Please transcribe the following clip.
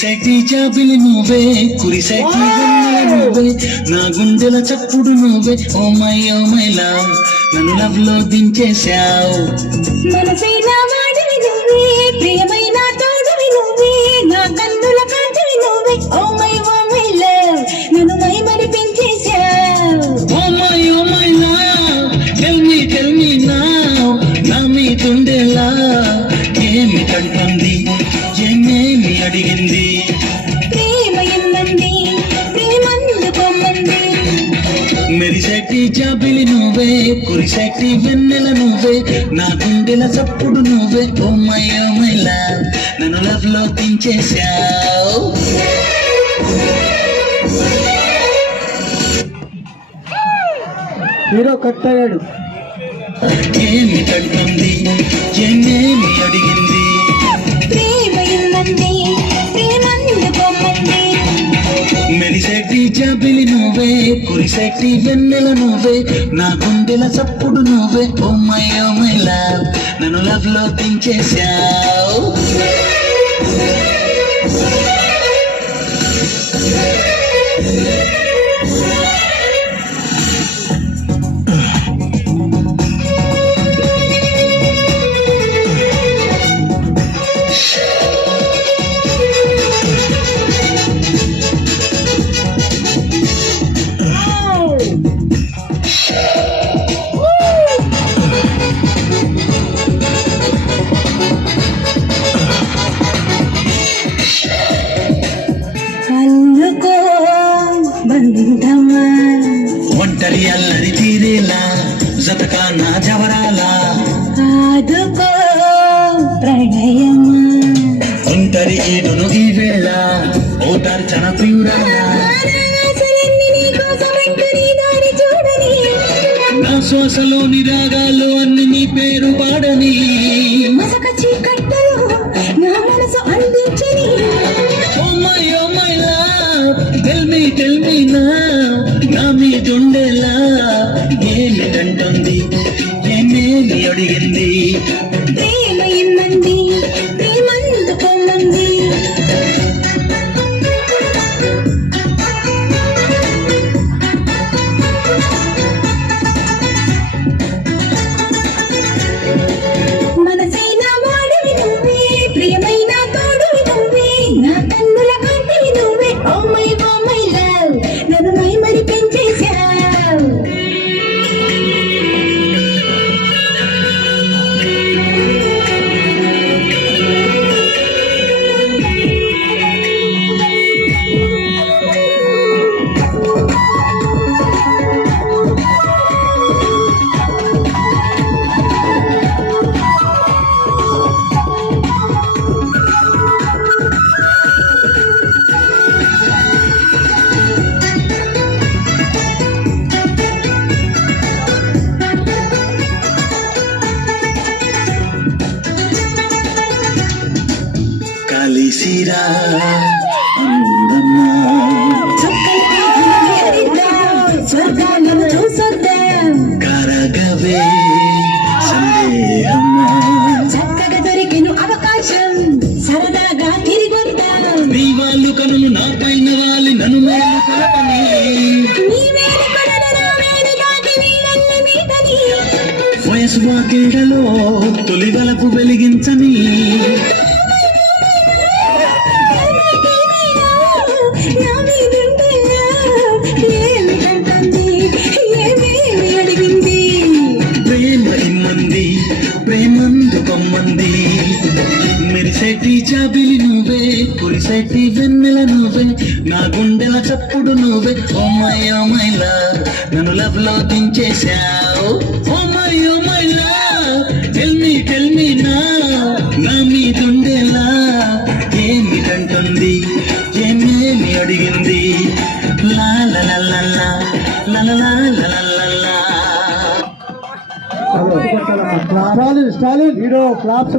మెరిసటి జాబిలి నువ్వే వెన్నెల నువ్వే నా గుండెల చప్పుడు నువ్వే. Oh my oh my love నన్ను లవ్లో దించేశావు. మనసైన వాడివి నువ్వే ప్రియమైన తోడువి నువ్వే నా కన్నుల కాంతివి నువ్వే. Oh my oh my love నన్ను మై మరిపించేశావు ఓ my oh my love tell me tell me now నా మీదుండేలా ఏమి కంటుంది? ఏమేమి అడిగింది? జాబిలి నువ్వే కురిసటి వెన్నెల నువ్వే నా గుండెల చప్పుడు నువ్వే. Oh my oh my love నన్ను లవ్లో దించేశావు. హీరో కట్ అయ్యాడు. ఏమి కంటుంది ఏమేమి అడిగింది? మెరిసెట్టి జాబిలి నువ్వే కురిసెట్టి వెన్నెల నువ్వే నా గుండెల చప్పుడు నువ్వే. Oh my oh my love నన్ను లవ్లో దించేశావు. జతకా నా జవరాలా. ఆదుకో ప్రణయమా? ఒంటరి ఈడును ఈ వేళ ఓటార్చన నీకోసమంటూ నీ దారి చూడని. నా శ్వాసలోని రాగాలు అన్ని నీ పేరు పాడని. మసక చీకట్టలు నా మనసు అందించని. ఓ my oh my love tell me tell me నా నా మీదుండేలా ఏమిటంటుంది కలిసిరా అందమ్మా స్వర్గాలను చూసొద్దాం కరగవే సందేహమ్మా చక్కగా దొరికిన అవకాశం. సరదాగా తిరిగొద్దాం నీ వాళ్ళు కనులు నా పైన వాలి నన్ను మేలు కొలపని. వయసు తొలి వలపు వెలిగించని. కురిసెటి వెన్నెల నువ్వే నా గుండెల చప్పుడు నువ్వే oh my oh my love నన్ను లవ్లో దించేశావు ఓ my oh my love tell me tell me నా నా మీదుండేలా ఏమిటంటుంది ఏమేమి అడిగింది లా లా లా లా లా లా లా లా స్టాలిన్ స్టాలిన్ హీరో క్లాప్స్